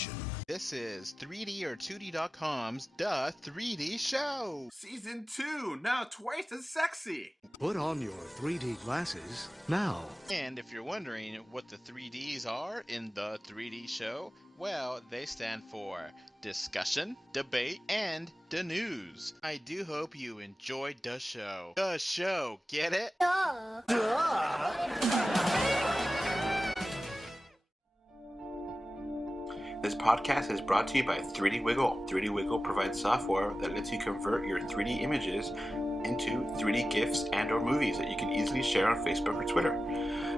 attention. This is 3D or 2D.com's The 3D Show. Season 2, now twice as sexy. Put on your 3D glasses now. And if you're wondering what the 3Ds are in The 3D Show, well, they stand for discussion, debate, and the news. I do hope you enjoyed the show. The show, get it? This podcast is brought to you by 3D Wiggle. 3D Wiggle provides software that lets you convert your 3D images into 3D GIFs and or movies that you can easily share on Facebook or Twitter.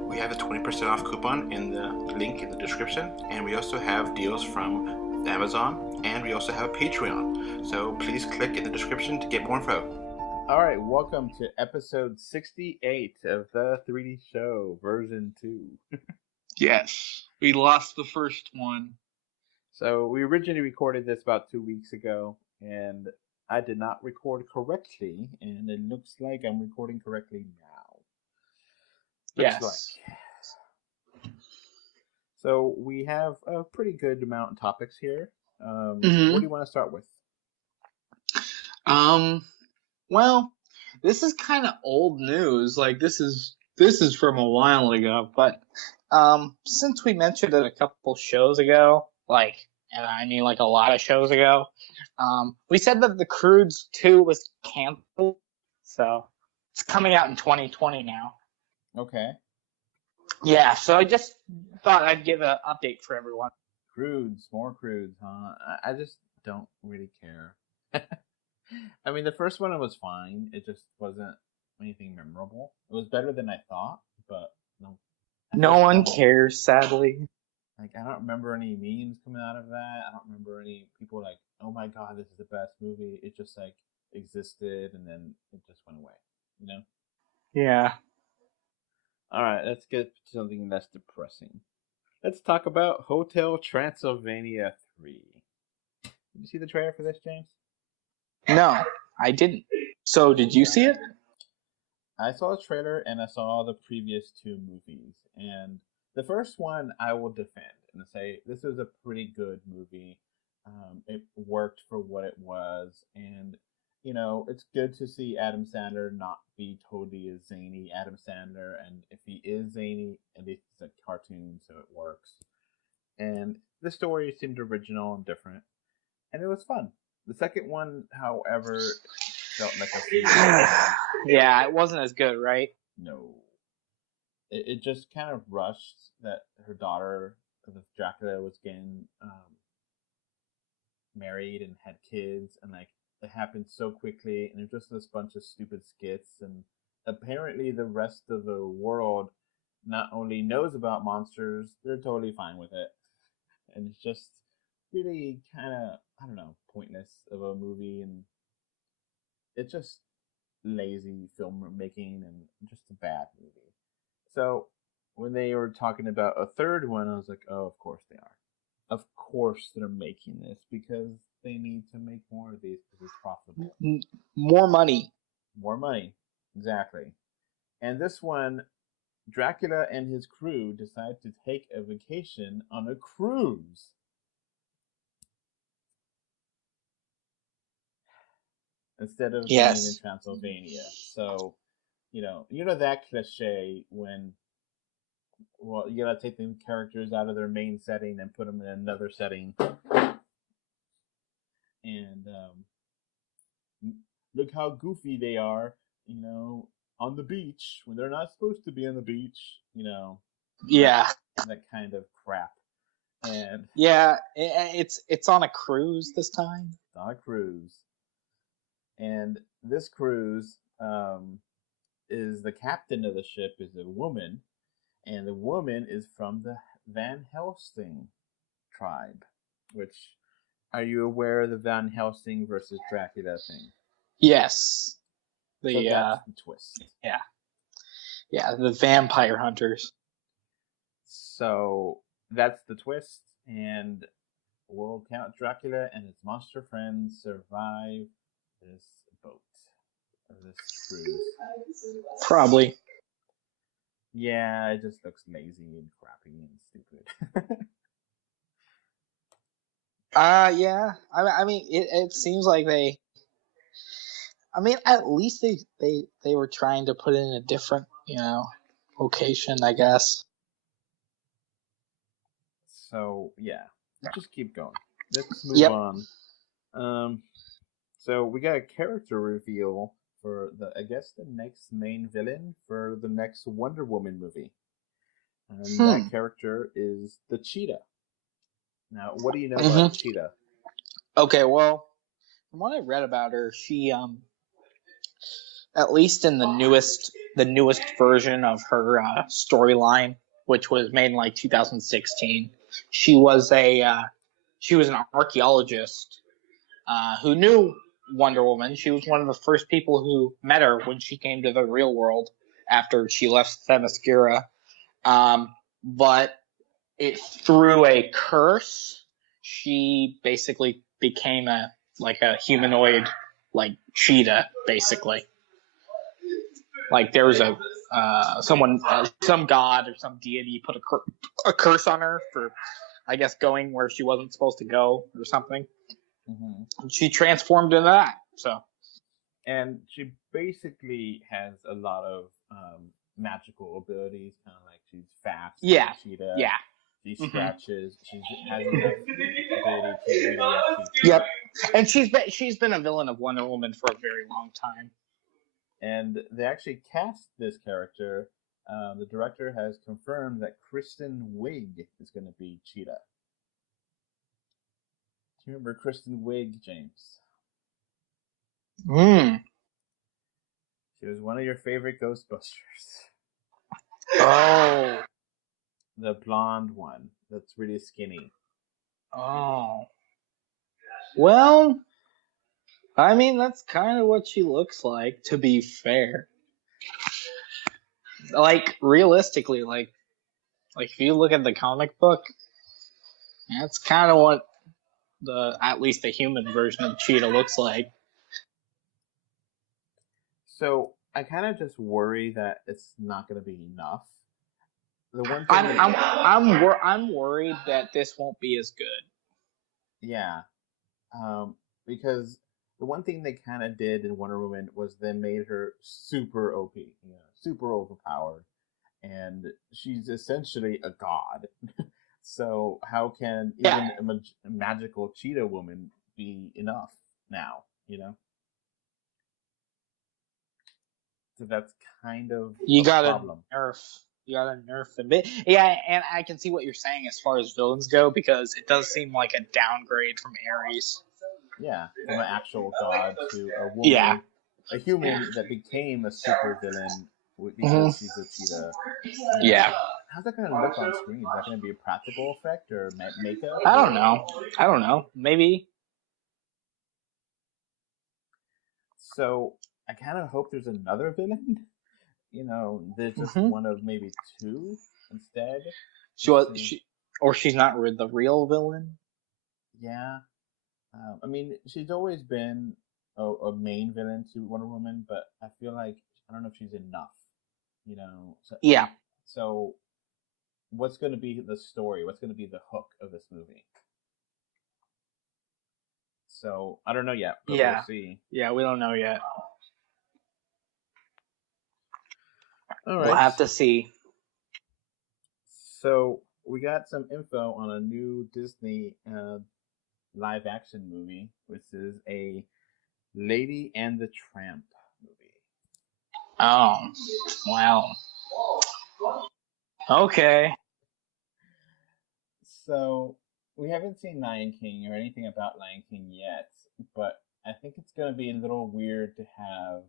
We have a 20% off coupon in the link in the description, and we also have deals from Amazon, and we also have a Patreon. So please click in the description to get more info. All right, welcome to episode 68 of the 3D Show, version 2. Yes, we lost the first one. So we originally recorded this about 2 weeks ago, and I did not record correctly, and it looks like I'm recording correctly now. Yes. So we have a pretty good amount of topics here. What do you want to start with? Well, this is kind of old news. Like this is from a while ago, but since we mentioned it a couple shows ago, and I mean a lot of shows ago, we said that The Croods 2 was canceled, so it's coming out in 2020 now. Okay. Yeah, so I just thought I'd give an update for everyone. Croods, more Croods, huh? I just don't really care. I mean, the first one was fine. It just wasn't anything memorable. It was better than I thought, but no. No one cares, sadly. I don't remember any memes coming out of that. I don't remember any people like, oh my god, this is the best movie. It just existed and then it just went away, you know? Yeah. Alright, let's get to something less depressing. Let's talk about Hotel Transylvania 3. Did you see the trailer for this, James? No, I didn't. So, did you see it? I saw the trailer and I saw the previous two movies. And the first one I will defend and say this was a pretty good movie. It worked for what it was. And, it's good to see Adam Sandler not be totally a zany Adam Sandler. And if he is zany, at least it's a cartoon, so it works. And the story seemed original and different. And it was fun. The second one, however, felt like a Yeah, it wasn't as good, right? No. It just kind of rushed that her daughter, Dracula, was getting married and had kids, and it happened so quickly, and it was just this bunch of stupid skits, and apparently the rest of the world not only knows about monsters, they're totally fine with it. And it's just really kind of, I don't know, pointless of a movie, and it's just lazy filmmaking and just a bad movie. So when they were talking about a third one, I was like, oh, of course they are. Of course they're making this because they need to make more of these because it's profitable. More money. More money, exactly. And this one, Dracula and his crew decide to take a vacation on a cruise. Instead of being in Transylvania. So, you know that cliche when, you gotta take the characters out of their main setting and put them in another setting. And look how goofy they are, on the beach when they're not supposed to be on the beach, Yeah. That kind of crap. And yeah, it's on a cruise this time. It's on a cruise. And this cruise is the captain of the ship is a woman, and the woman is from the Van Helsing tribe. Which, are you aware of the Van Helsing versus Dracula thing? Yes. So that's the twist. Yeah, the vampire hunters. So that's the twist, and will Count Dracula and his monster friends survive this boat or this cruise? Probably. Yeah, it just looks lazy and crappy and stupid. Yeah. I mean, it seems like they. I mean, at least they were trying to put it in a different, location, I guess. So yeah, let's just keep going. Let's move Yep. on. So we got a character reveal for I guess the next main villain for the next Wonder Woman movie, and that character is the Cheetah. Now, what do you know about Cheetah? Okay, well, from what I read about her, she at least in the newest version of her storyline, which was made in like 2016, she was an archaeologist who knew Wonder Woman. She was one of the first people who met her when she came to the real world after she left Themyscira. But through a curse, she basically became a humanoid, like cheetah, basically. Like there was some god or some deity put a curse on her for, I guess, going where she wasn't supposed to go or something. Mm-hmm. She transformed into that. And she basically has a lot of magical abilities, kind of like she's fast. Yeah. Cheetah. Yeah. She scratches. She has enough ability to really actually. Yep. And she's been a villain of Wonder Woman for a very long time. And they actually cast this character. The director has confirmed that Kristen Wiig is going to be Cheetah. Do you remember Kristen Wiig, James? She was one of your favorite Ghostbusters. Oh. The blonde one that's really skinny. Oh. Well, I mean, that's kind of what she looks like, to be fair. Like, realistically, like if you look at the comic book, that's kind of what at least the human version of Cheetah looks like. So I kind of just worry that it's not going to be enough. The one thing I'm worried that this won't be as good. Yeah, because the one thing they kind of did in Wonder Woman was they made her super OP, super overpowered, and she's essentially a god. So how can even a magical cheetah woman be enough now? So that's kind of you got problem. You gotta nerf a bit. Yeah, and I can see what you're saying as far as villains go, because it does seem like a downgrade from Ares. Yeah, from an actual god to a woman, a human that became a super villain because she's a cheetah. Yeah. How's that going to look on screen? Is that going to be a practical effect or makeup? I don't know. Maybe. So I kind of hope there's another villain. There's just one of maybe two instead. She's not the real villain. Yeah. I mean, she's always been a main villain to Wonder Woman, but I feel like I don't know if she's enough. So, yeah. So, what's going to be the story? What's going to be the hook of this movie? So I don't know yet. But we'll see. Yeah, we don't know yet. All right. We'll have to see. So we got some info on a new Disney live action movie, which is a Lady and the Tramp movie. Oh, wow. Okay. So we haven't seen Lion King or anything about Lion King yet, but I think it's going to be a little weird to have,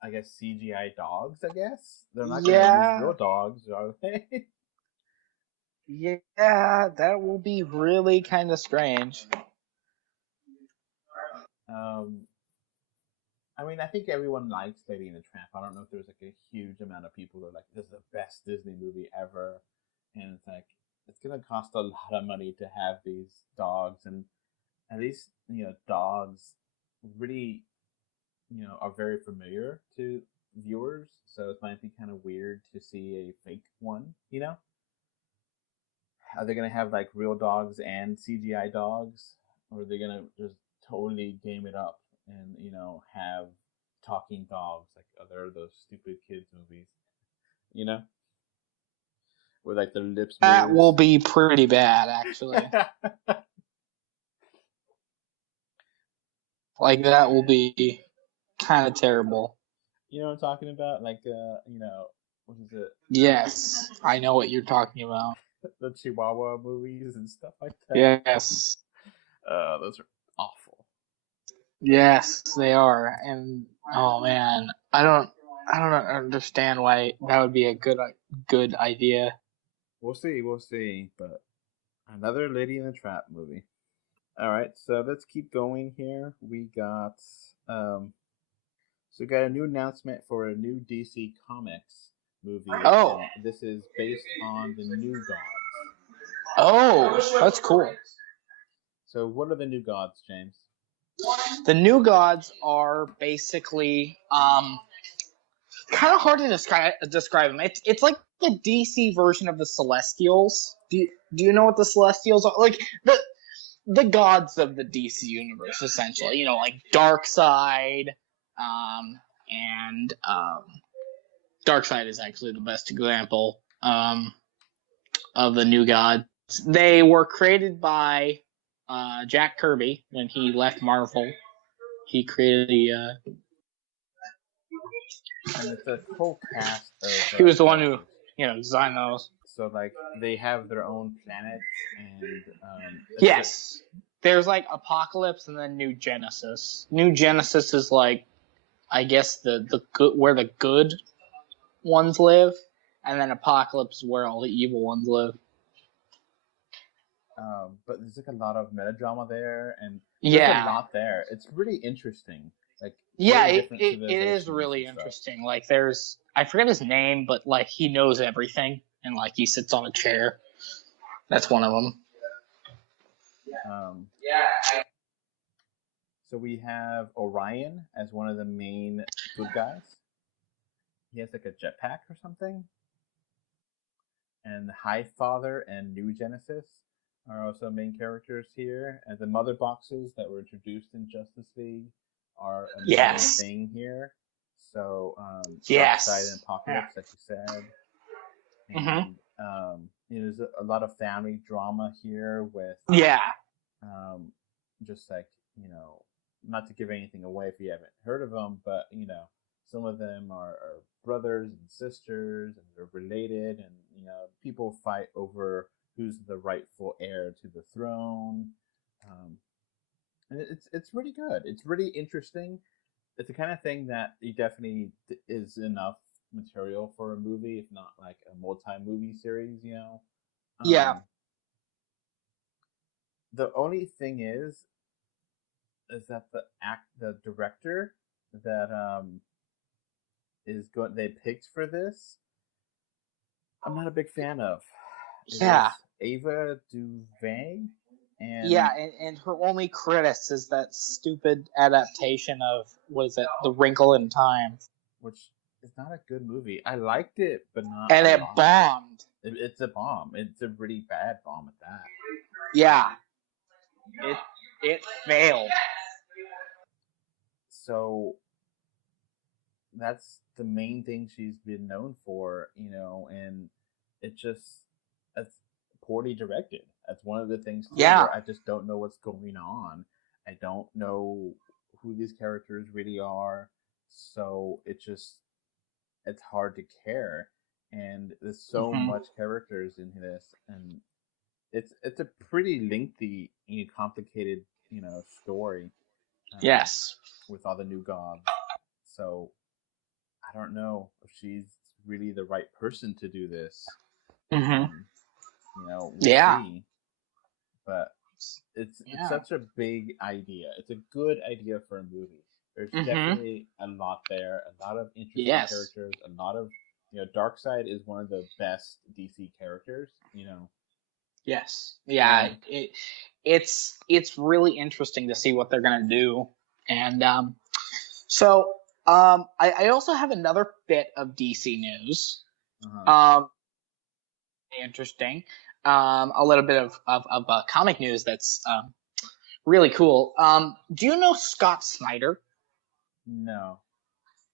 I guess CGI dogs. I guess they're not going to use real dogs, are they? Yeah, that will be really kind of strange. I mean, I think everyone likes Lady and the Tramp. I don't know if there's like a huge amount of people who are like, this is the best Disney movie ever. And it's like, it's going to cost a lot of money to have these dogs. And at least, dogs really, are very familiar to viewers. So it might be kind of weird to see a fake one, Are they gonna have like real dogs and CGI dogs, or are they gonna just totally game it up and have talking dogs like other those stupid kids movies, where like their lips move? That will be pretty bad, actually. Like that will be kind of terrible. You know what I'm talking about? Like what is it? Yes, I know what you're talking about. The Chihuahua movies and stuff like that. Yes. Those are awful. Yes, they are. And oh man, I don't understand why that would be a good idea. We'll see. But another Lady in the Tramp movie. All right, so let's keep going here. We got we got a new announcement for a new DC Comics movie. Oh. This is based on the New Gods. Oh, that's cool. So what are the New Gods, James? The New Gods are basically kind of hard to describe them. It's like the DC version of the Celestials. Do you know what the Celestials are? Like the gods of the DC universe, essentially. Like Darkseid, and Darkseid is actually the best example of the New Gods. They were created by Jack Kirby when he left Marvel. He created the. And it's a whole cast of. He was the one who designed those. So like they have their own planets and. Yes, there's like Apocalypse and then New Genesis. New Genesis is like, I guess the good where the good ones live, and then Apocalypse is where all the evil ones live. But there's like a lot of melodrama there, and there's a lot there. It's really interesting. Like it is really interesting. Like I forget his name, but like he knows everything, and like he sits on a chair. That's one of them. So we have Orion as one of the main good guys. He has like a jetpack or something. And Highfather and New Genesis are also main characters here. And the Mother Boxes that were introduced in Justice League are a main thing here. So Darkseid and Apocalypse, like you said. And there's a lot of family drama here with just like not to give anything away if you haven't heard of them, but some of them are brothers and sisters and they're related, and people fight over who's the rightful heir to the throne. And it's really good. It's really interesting. It's the kind of thing that you definitely is enough material for a movie, if not like a multi-movie series, The only thing is that the director that they picked for this, I'm not a big fan of. Ava DuVernay. And her only credits is that stupid adaptation of The Wrinkle in Time, which is not a good movie. I liked it, but not. And it bombed. It's a bomb. It's a really bad bomb at that. Yeah. It failed. So that's the main thing she's been known for, and it's poorly directed. That's one of the things. Where I just don't know what's going on. I don't know who these characters really are. So it's hard to care. And there's so much characters in this, and it's a pretty lengthy, complicated, story. Yes. With all the New Gods. So I don't know if she's really the right person to do this. We'll see. But it's such a big idea. It's a good idea for a movie. There's definitely a lot there, a lot of interesting characters, a lot of Darkseid is one of the best DC characters, Yes. Yeah. It's really interesting to see what they're gonna do. And I also have another bit of DC news. Interesting. a little bit of comic news that's really cool. Do you know Scott Snyder? No.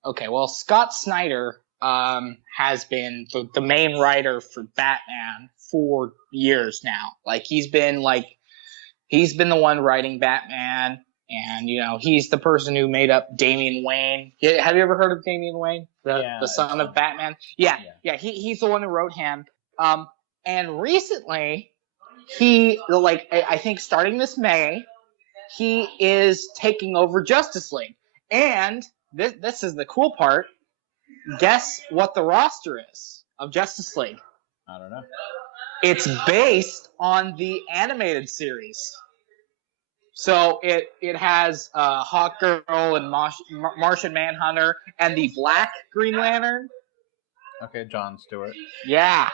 Okay, well, Scott Snyder has been the main writer for Batman for years now. Like he's been the one writing Batman, and he's the person who made up Damian Wayne. Have you ever heard of Damian Wayne, the son of Batman? Yeah. He's the one who wrote him. And recently, I think starting this May, he is taking over Justice League. And this is the cool part. Guess what the roster is of Justice League? I don't know. It's based on the animated series. So it has Hawkgirl and Martian Manhunter and the Black Green Lantern. Okay, Jon Stewart. Yeah.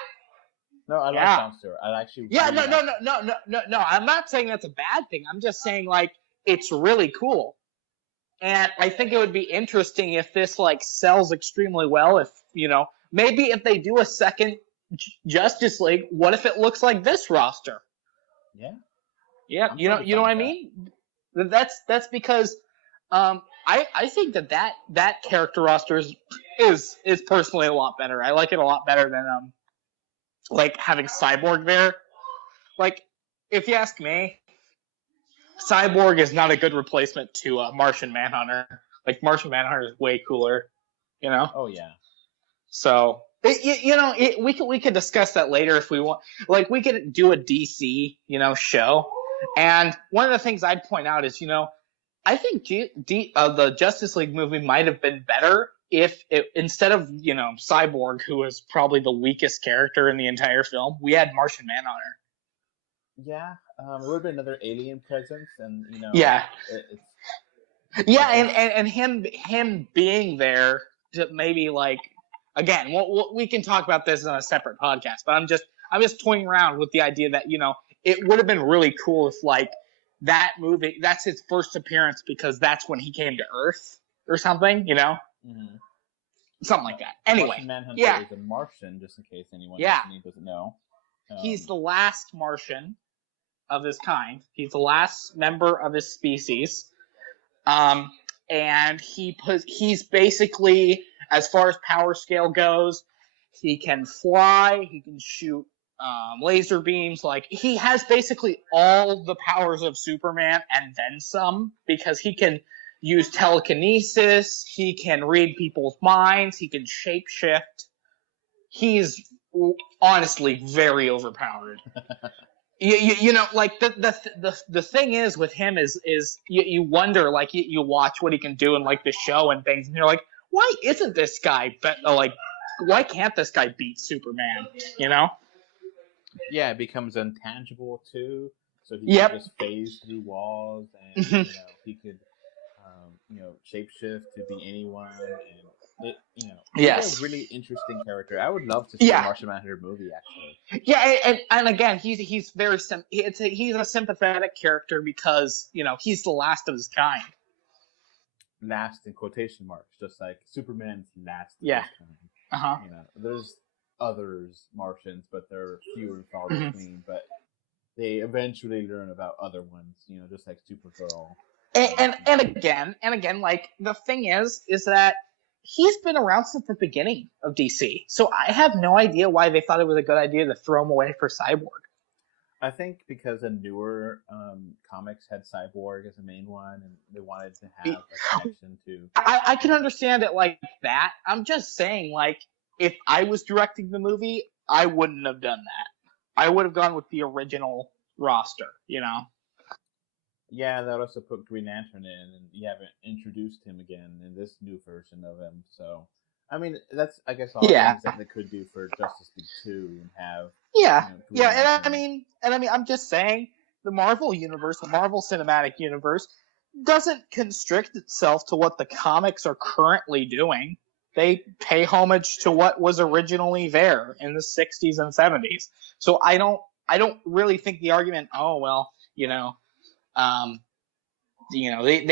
No, I like Jon Stewart. I actually. Yeah, no. I'm not saying that's a bad thing. I'm just saying it's really cool, and I think it would be interesting if this sells extremely well. If maybe if they do a second Justice League, what if it looks like this roster? Yeah. Yeah, you know what I mean? That's because I think that character roster is personally a lot better. I like it a lot better than having Cyborg there. If you ask me, Cyborg is not a good replacement to Martian Manhunter. Martian Manhunter is way cooler, Oh yeah. So we could discuss that later if we want. We could do a DC show. And one of the things I'd point out is I think the Justice League movie might have been better if instead of Cyborg, who was probably the weakest character in the entire film, we had Martian Manhunter. Yeah, it would have been another alien presence, and Yeah. It's And him being there to maybe again, we can talk about this on a separate podcast, but I'm just toying around with the idea that it would have been really cool if that movie, that's his first appearance because that's when he came to Earth or something, Mm-hmm. Something like that. Anyway, Martian Manhunter is a Martian, just in case anyone listening doesn't know. He's the last Martian of his kind. He's the last member of his species. And he's basically, as far as power scale goes, he can fly, he can shoot laser beams. He has basically all the powers of Superman and then some, because he can use telekinesis, he can read people's minds, he can shapeshift. He's honestly very overpowered. The thing is with him is you wonder, you watch what he can do in the show and things, and you're like, why isn't this guy why can't this guy beat Superman? Yeah, it becomes intangible too, so he can just phase through walls, and he could shapeshift to be anyone, and he's a really interesting character. I would love to see a Martian Manhunter movie, actually. Yeah, and again, he's very he's a sympathetic character because he's the last of his kind. Last in quotation marks, just like Superman's last of Yeah. his kind. Uh-huh. There's others Martians, but they're few and far between. But they eventually learn about other ones, just like Supergirl. And again, the thing is that he's been around since the beginning of DC. So I have no idea why they thought it was a good idea to throw him away for Cyborg. I think because the newer comics had Cyborg as the main one, and they wanted to have a connection to. I can understand it like that. I'm just saying, if I was directing the movie, I wouldn't have done that. I would have gone with the original roster, Yeah, that also put Green Lantern in, and you haven't introduced him again in this new version of him. So, I mean, that's, I guess, all things that they could do for Justice League 2 and have. And I mean, I'm just saying, the Marvel universe, the Marvel Cinematic Universe, doesn't constrict itself to what the comics are currently doing. They pay homage to what was originally there in the 60s and 70s. So I don't really think the argument, they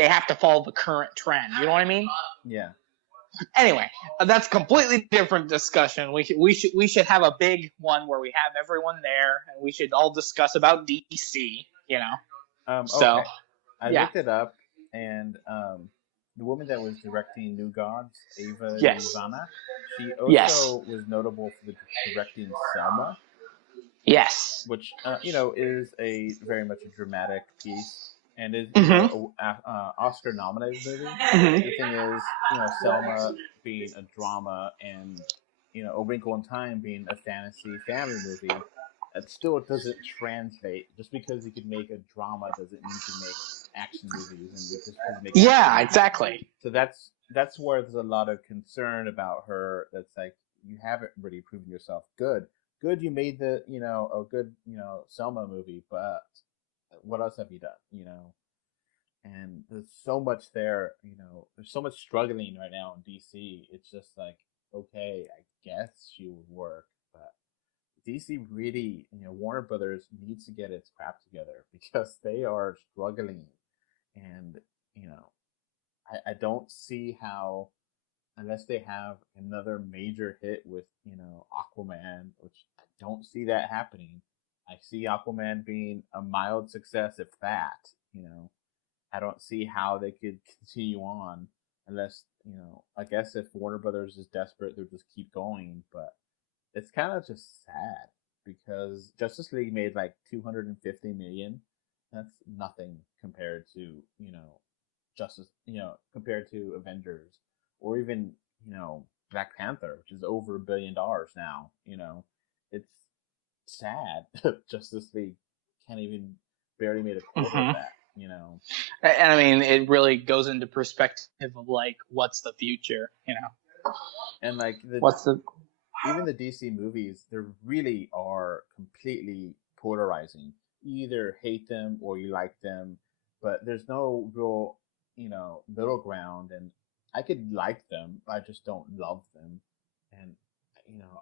have to follow the current trend. You know what I mean? Yeah. Anyway, that's a completely different discussion. We should have a big one where we have everyone there, and we should all discuss about DC. So Okay. I yeah. looked it up, and the woman that was directing New Gods, Ava Yes. Ivana, she Yes. also was notable for directing Selma, Yes. which is a very much a dramatic piece and is Oscar nominated movie. Mhm. The thing is, Selma being a drama and A Wrinkle in Time being a fantasy family movie, it still doesn't translate. Just because you could make a drama doesn't mean you make action movies, and just because you make Yeah, exactly. So that's where there's a lot of concern about her. That's like, you haven't really proven yourself good. Good, you made a good Selma movie, but what else have you done? And there's so much there. There's so much struggling right now in DC. It's just like, okay, I guess she would work, but DC really, Warner Brothers needs to get its crap together because they are struggling, and I don't see how, unless they have another major hit with, Aquaman, which I don't see that happening. I see Aquaman being a mild success, if that. I don't see how they could continue on unless, I guess if Warner Brothers is desperate, they'll just keep going. But it's kind of just sad because Justice League made like $250 million. That's nothing compared to, compared to Avengers, or even, Black Panther, which is over $1 billion now. It's sad. Justice League can't even barely made a quarter of that. And I mean, it really goes into perspective of like, what's the future? And like even the DC movies, they really are completely polarizing. You either hate them or you like them, but there's no real, middle ground. And I could like them, I just don't love them. And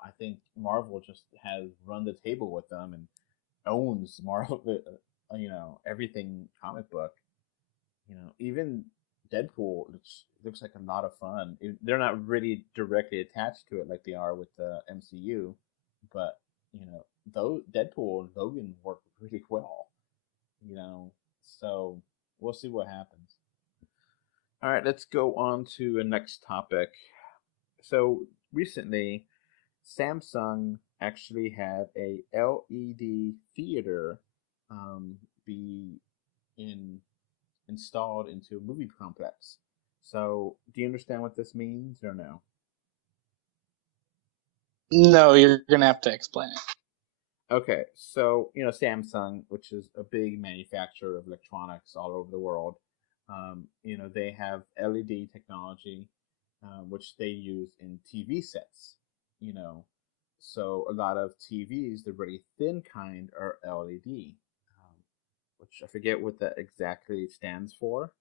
I think Marvel just has run the table with them and owns Marvel, everything comic book. Even Deadpool looks like a lot of fun. They're not really directly attached to it like they are with the MCU, but though Deadpool and Logan work really well. So we'll see what happens. All right, let's go on to the next topic. So recently, Samsung actually had a LED theater be installed into a movie complex. So, do you understand what this means or no? No, you're gonna have to explain it. Okay, so Samsung, which is a big manufacturer of electronics all over the world, they have LED technology, which they use in TV sets. So a lot of TVs, the really thin kind, are LED, which I forget what that exactly stands for.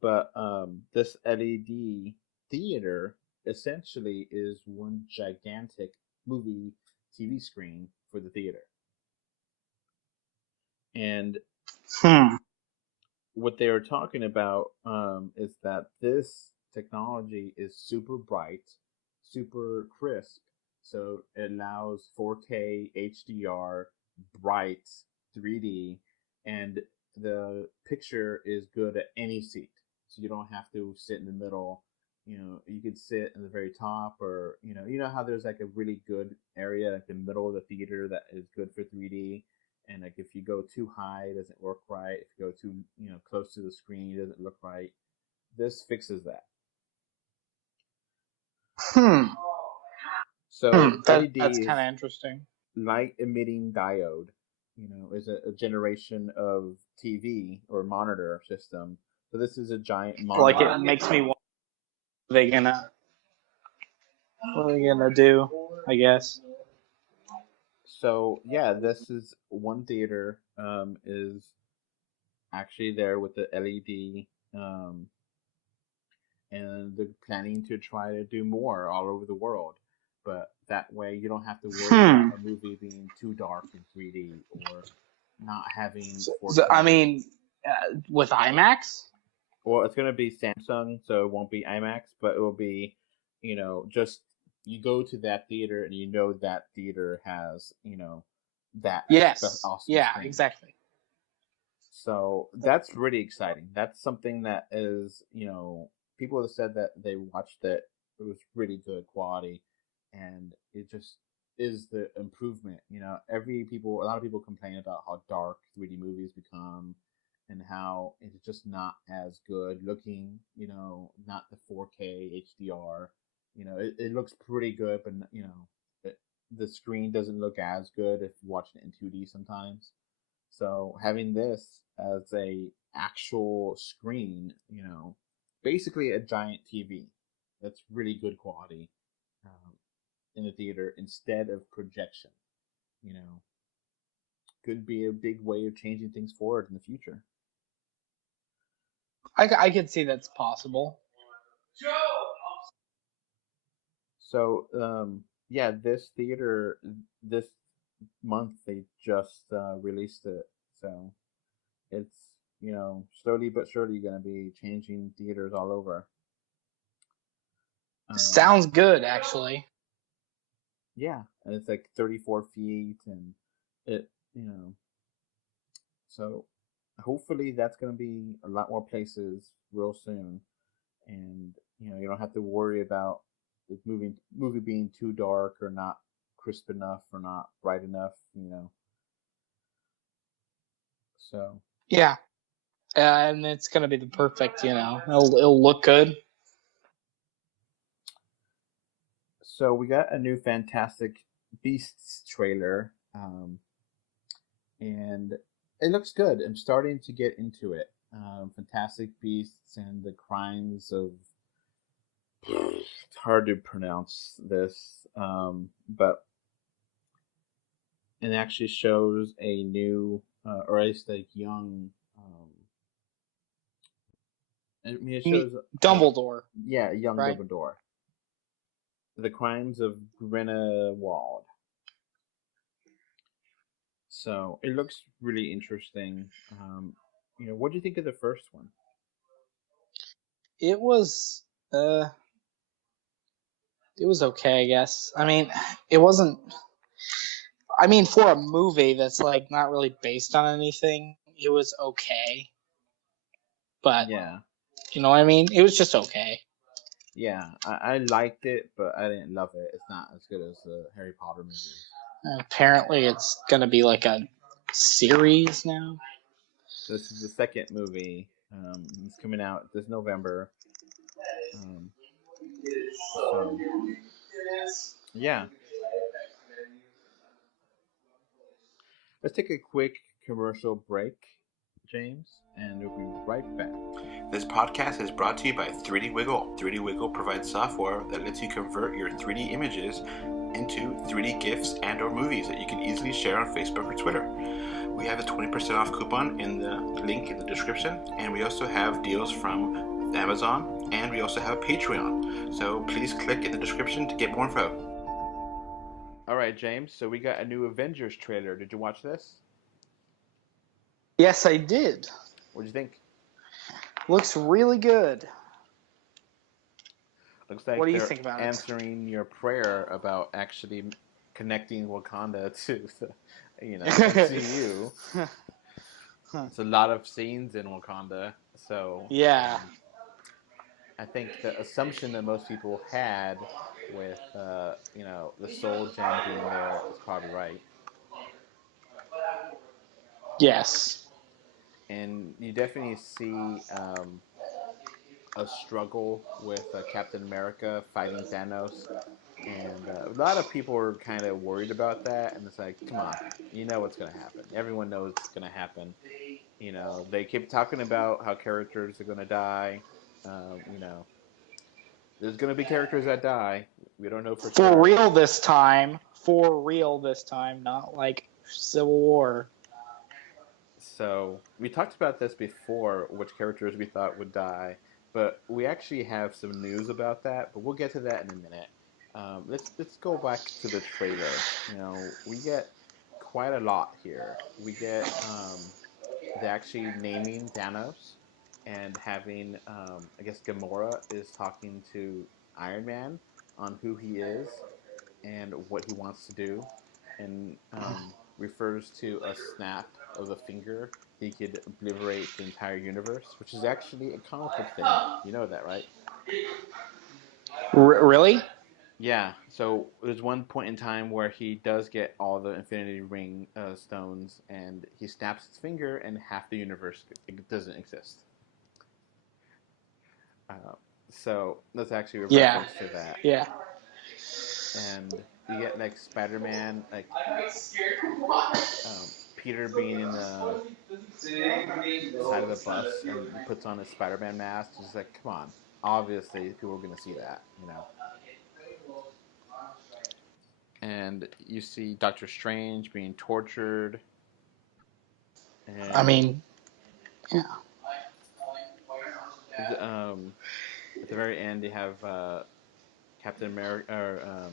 But this LED theater essentially is one gigantic movie TV screen for the theater. And what they were talking about is that this technology is super bright, super crisp, so it allows 4K HDR, bright 3D, and the picture is good at any seat. So you don't have to sit in the middle. You could sit in the very top, or how there's like a really good area, like the middle of the theater, that is good for 3D. And like if you go too high, it doesn't work right. If you go too close to the screen, it doesn't look right. This fixes that. So LED that's kind of interesting. Light emitting diode, is a generation of TV or monitor system. So this is a giant monitor. Like, it makes me wonder what are they gonna do, I guess. So yeah, this is one theater is actually there with the LED, and they're planning to try to do more all over the world. But that way, you don't have to worry about a movie being too dark in 3D or not having. So, I mean, with IMAX. Well, it's going to be Samsung, so it won't be IMAX, but it will be just you go to that theater and that theater has, that Yes. awesome Yeah, screen. exactly. So that's really exciting. That's something that is, people have said that they watched it. It was really good quality, and it just is the improvement. A lot of people complain about how dark 3D movies become, and how it's just not as good looking. Not the 4K HDR. It looks pretty good, but the screen doesn't look as good if you're watching it in 2D sometimes. So having this as a actual screen, basically a giant TV that's really good quality in the theater instead of projection, you know, could be a big way of changing things forward in the future. I could see that's possible. So, yeah, this theater this month they just released it, so it's slowly but surely going to be changing theaters all over. Sounds good, actually. Yeah, and it's like 34 feet, and it so hopefully that's going to be a lot more places real soon, and you don't have to worry about the movie being too dark or not crisp enough or not bright enough. So Yeah, and it's gonna be the perfect. It'll look good. So we got a new Fantastic Beasts trailer, and it looks good. I'm starting to get into it. Fantastic Beasts and the Crimes of... It's hard to pronounce this, but it actually shows a new, or at least like young... it shows... Dumbledore. Yeah, young right? Dumbledore. The Crimes of Grindelwald. So it looks really interesting. What do you think of the first one? It was okay, I guess. I mean, it wasn't. I mean, for a movie that's like not really based on anything, it was okay. But yeah, you know what I mean? It was just okay. Yeah, I liked it, but I didn't love it. It's not as good as the Harry Potter movies. Apparently, it's gonna be like a series now. So this is the second movie. It's coming out this November. So yeah. Let's take a quick commercial break, James, and we'll be right back. This podcast is brought to you by 3D Wiggle. 3D Wiggle provides software that lets you convert your 3D images into 3D GIFs and or movies that you can easily share on Facebook or Twitter. We have a 20% off coupon in the link in the description, and we also have deals from Amazon, and we also have a Patreon. So please click in the description to get more info. All right, James, so we got a new Avengers trailer. Did you watch this? Yes, I did. What did you think? Looks really good. Looks like what do you they're think about answering your prayer about actually connecting Wakanda to the MCU. It's a lot of scenes in Wakanda, so yeah. I think the assumption that most people had with the Soul Gem being there is probably right. Yes. And you definitely see a struggle with Captain America fighting Thanos, and a lot of people are kind of worried about that. And it's like, come on, you know what's going to happen. Everyone knows it's going to happen. They keep talking about how characters are going to die. There's going to be characters that die. We don't know for sure. For real this time. For real this time, not like Civil War. So we talked about this before, which characters we thought would die, but we actually have some news about that. But we'll get to that in a minute. Let's go back to the trailer. We get quite a lot here. We get they're actually naming Thanos and having I guess Gamora is talking to Iron Man on who he is and what he wants to do, and refers to a snap of the finger. He could obliterate the entire universe, which is actually a comic book thing. You know that, right? Really? Yeah. So there's one point in time where he does get all the Infinity Ring stones, and he snaps his finger, and half the universe doesn't exist. So that's actually a Yeah. reference to that. Yeah. And you get like Spider-Man, like Peter being in the side of the bus, and he puts on his Spider-Man mask. It's like, come on, obviously people are gonna see that, you know. And you see Doctor Strange being tortured. And I mean, yeah. At the very end, you have Captain America or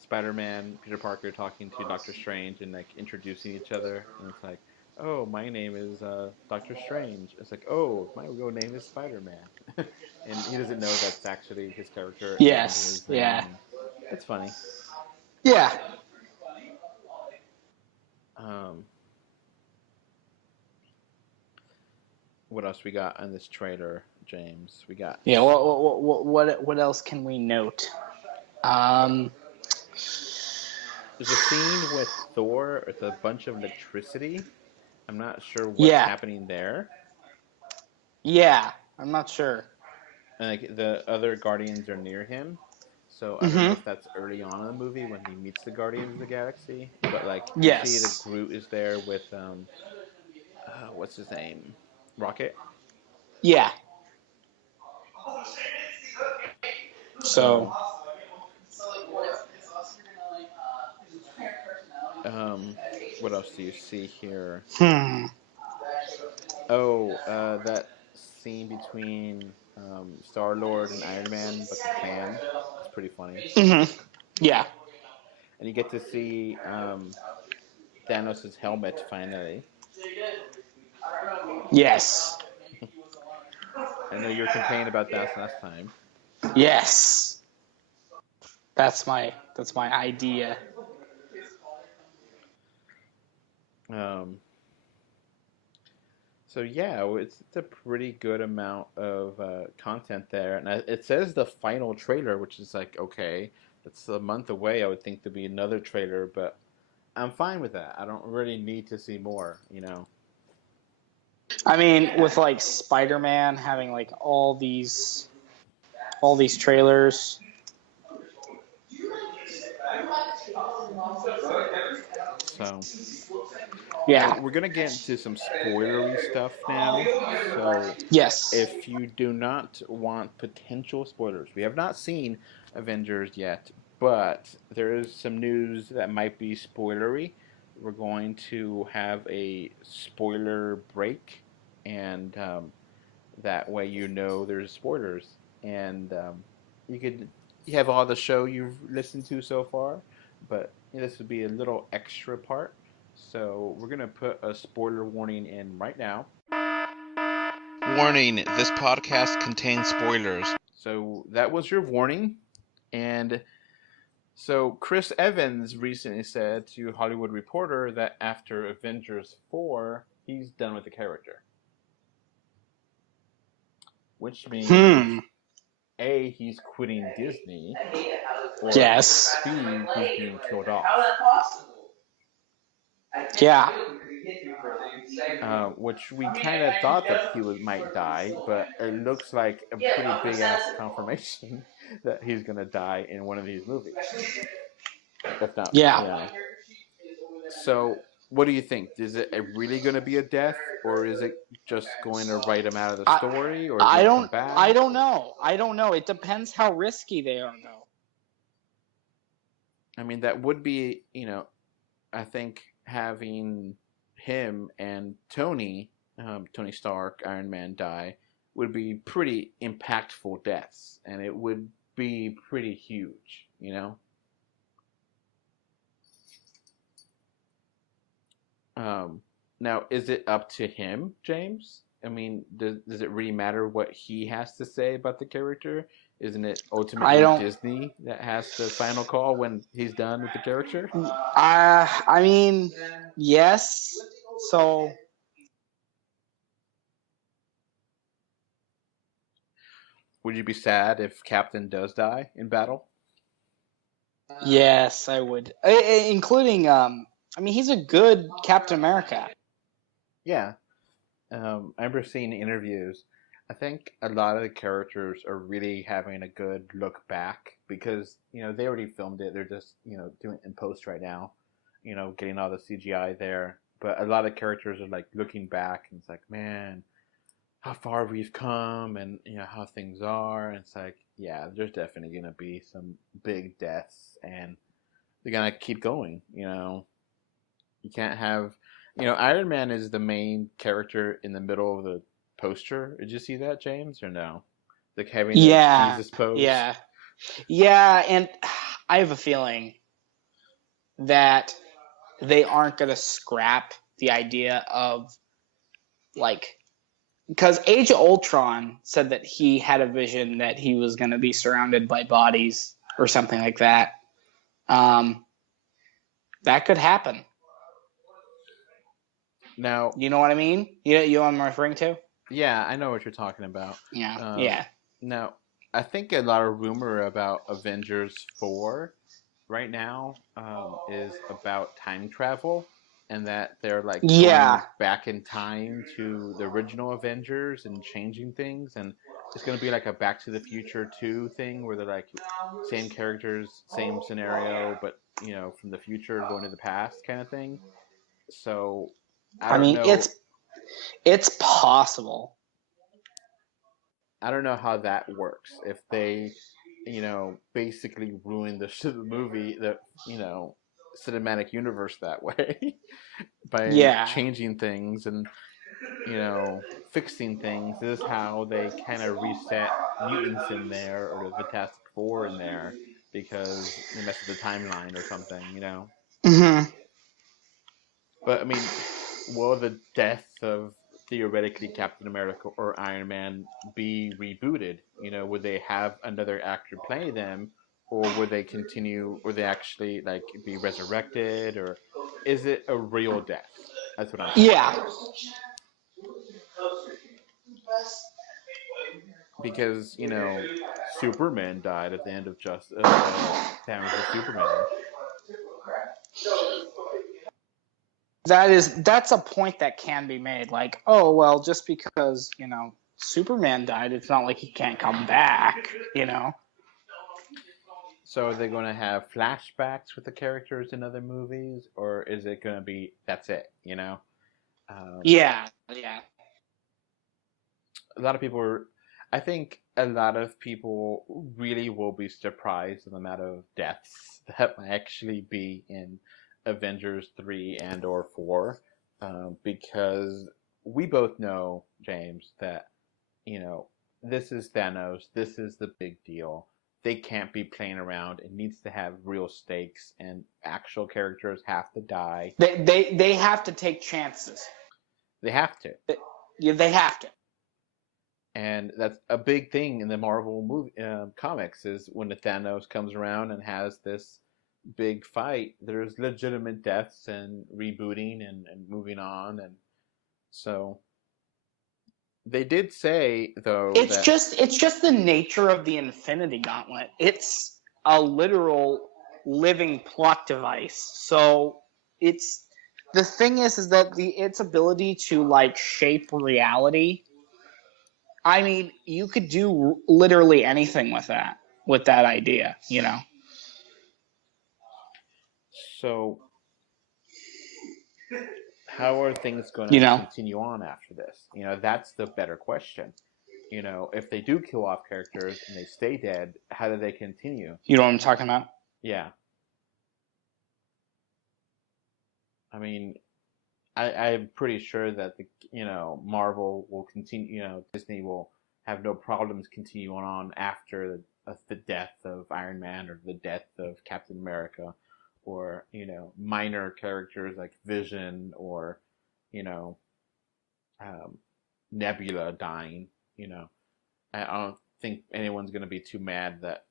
Spider-Man, Peter Parker talking to Doctor Strange and like introducing each other, and it's like, oh, my name is Doctor Strange. It's like, oh, my real name is Spider-Man, and he doesn't know that's actually his character and Yes. his name. Yeah. And it's funny. Yeah. What else we got on this trailer, James? We got Yeah. What else can we note? there's a scene with Thor with a bunch of electricity. I'm not sure what's happening there. Yeah, I'm not sure. And like the other Guardians are near him, so I don't know if that's early on in the movie when he meets the Guardians of the Galaxy. But like you see the Groot is there with what's his name, Rocket. Yeah. So. What else do you see here? Hmm. Oh, that scene between Star-Lord and Iron Man, but the fan. It's pretty funny. Yeah. And you get to see Thanos' helmet finally. Yes. I know you were complaining about that last time. Yes. That's my idea. So yeah, it's a pretty good amount of content there, and it says the final trailer, which is like, okay, it's a month away. I would think there'd be another trailer, but I'm fine with that. I don't really need to see more, you know. I mean, with like Spider-Man having like all these trailers. So yeah, we're gonna get into some spoilery stuff now. So yes, if you do not want potential spoilers, we have not seen Avengers yet, but there is some news that might be spoilery. We're going to have a spoiler break, and that way you know there's spoilers, and you have all the show you've listened to so far, but this would be a little extra part. So we're gonna put a spoiler warning in right now. Warning, this podcast contains spoilers. So that was your warning. And so Chris Evans recently said to Hollywood Reporter that after Avengers 4, he's done with the character. Which means A, he's quitting Disney, or yes, B, he's being killed off. Yeah. Which we kind of thought that he might die, but it looks like a pretty big ass confirmation that he's gonna die in one of these movies. If not, Yeah. you know. So, what do you think? Is it really gonna be a death, or is it just going to write him out of the story, or is he gonna come back? I don't know. I don't know. It depends how risky they are, though. I mean, that would be, you know, I think having him and Tony Stark, Iron Man, die would be pretty impactful deaths, and it would be pretty huge, you know. Now, is it up to him, James? I mean, does it really matter what he has to say about the character? Isn't it I ultimately don't. Disney that has the final call when he's done with the character? I mean, yes. So Would you be sad if Captain does die in battle? yes, I would, including. I mean, he's a good Captain America. Yeah. I remember seeing interviews. I think a lot of the characters are really having a good look back because, they already filmed it. They're just, doing it in post right now, getting all the CGI there. But a lot of characters are like looking back and it's like, man, how far we've come and, how things are. And it's like, yeah, there's definitely going to be some big deaths and they're going to keep going, You can't have, Iron Man is the main character in the middle of the poster. Did you see that, James, or no? Like having the Yeah, Jesus pose. yeah, yeah, and I have a feeling that they aren't going to scrap the idea of like because Age of Ultron said that he had a vision that he was going to be surrounded by bodies or something like that. Um, that could happen. Now, You know what I mean? You know what I'm referring to? yeah, I know what you're talking about. Yeah, Um, yeah. Now, I think a lot of rumor about Avengers 4 right now is about time travel and that they're like Yeah. going back in time to the original Avengers and changing things, and it's going to be like a Back to the Future 2 thing where they're like same characters, same scenario, but from the future going to the past kind of thing. So I I don't mean, know. it's possible. I don't know how that works. If they, basically ruin the movie, the cinematic universe that way by Yeah. changing things and fixing things. This is how they kind of reset mutants in there or the Fantastic Four in there because they messed with the timeline or something. Hmm. But I mean, will the death of theoretically Captain America or Iron Man be rebooted? Would they have another actor play them, or would they continue? Or they actually like be resurrected, or is it a real death? That's what I'm saying. Yeah. Because Superman died at the end of Batman vs Superman. That's a point that can be made. Like, oh well, just because Superman died, it's not like he can't come back. So are they going to have flashbacks with the characters in other movies, or is it going to be that's it? Yeah, yeah. A lot of people are. I think a lot of people really will be surprised in the amount of deaths that might actually be in Avengers 3 and or 4, because we both know, James, that this is Thanos. This is the big deal. They can't be playing around. It needs to have real stakes, and actual characters have to die. They have to take chances. They have to. Yeah, they have to. And that's a big thing in the Marvel movie comics is when the Thanos comes around and has this big fight, there's legitimate deaths and rebooting and moving on, and so they did say though It's just the nature of the Infinity Gauntlet. It's a literal living plot device. So it's the thing is that its ability to like shape reality. I mean, you could do literally anything with that idea. So how are things going You to know. continue on after this? That's the better question. If they do kill off characters and they stay dead, how do they continue? You know what I'm talking about? Yeah. I mean, I'm pretty sure that Marvel will continue. Disney will have no problems continuing on after the death of Iron Man or the death of Captain America, or minor characters like Vision or you know um, Nebula dying. I don't think anyone's going to be too mad that,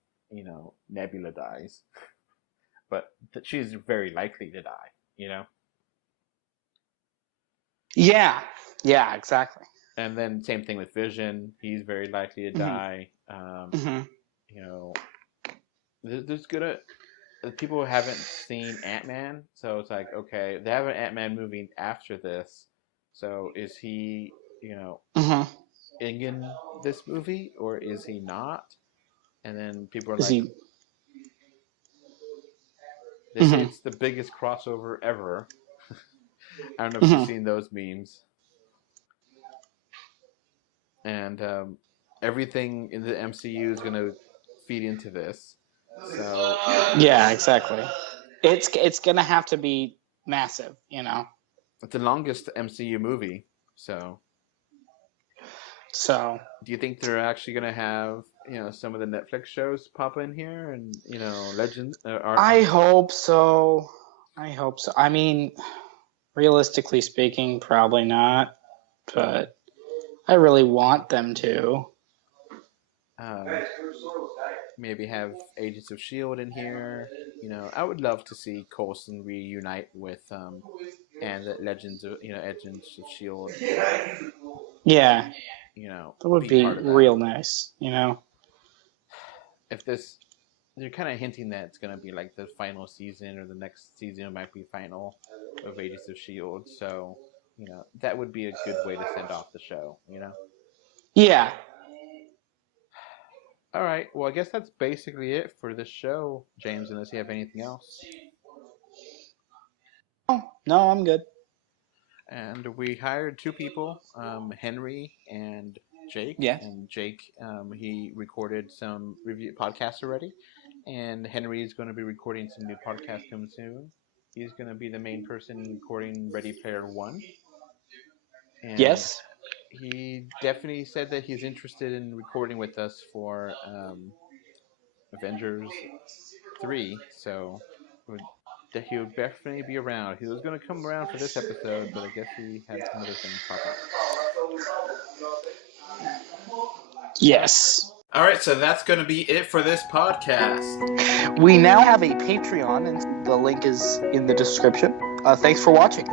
Nebula dies. But she's very likely to die, Yeah, yeah, exactly. And then same thing with Vision. He's very likely to die. Mm-hmm. There's gonna people haven't seen Ant-Man, so it's like, okay, they have an Ant-Man movie after this. So is he, in this movie or is he not? And then people are Is like, he? they say it's the biggest crossover ever. I don't know if you've seen those memes. And everything in the MCU is going to feed into this. So Yeah, exactly. It's gonna have to be massive, It's the longest MCU movie. So do you think they're actually going to have, some of the Netflix shows pop in here and, Legend? I hope so. I mean, realistically speaking, probably not, but I really want them to. Maybe have Agents of S.H.I.E.L.D. in here. I would love to see Coulson reunite with and the Legends of Agents of S.H.I.E.L.D. Yeah, that would be part of that. real nice. If this, they're kind of hinting that it's gonna be like the final season or the next season might be final of Agents of S.H.I.E.L.D. So that would be a good way to send off the show. Yeah. All right. Well, I guess that's basically it for this show, James. Unless you have anything else. No, I'm good. And we hired two people, Henry and Jake. Yeah. And Jake, he recorded some review podcasts already. And Henry is going to be recording some new podcasts coming soon. He's going to be the main person recording Ready Player One. And yes. He definitely said that he's interested in recording with us for Avengers 3. So he'll definitely be around. He was going to come around for this episode, but I guess he had some other things pop up. Yes. All right, so that's going to be it for this podcast. We now have a Patreon, and the link is in the description. Thanks for watching.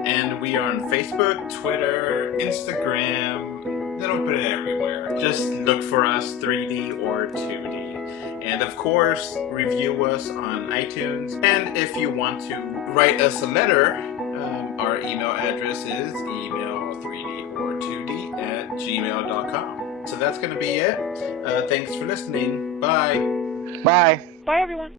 And we are on Facebook, Twitter, Instagram. They don't put it everywhere. Just look for us, 3D or 2D. And of course, review us on iTunes. And if you want to write us a letter, our email address is email3d or 2d at gmail.com. So that's going to be it. Thanks for listening. Bye. Bye. Bye, everyone.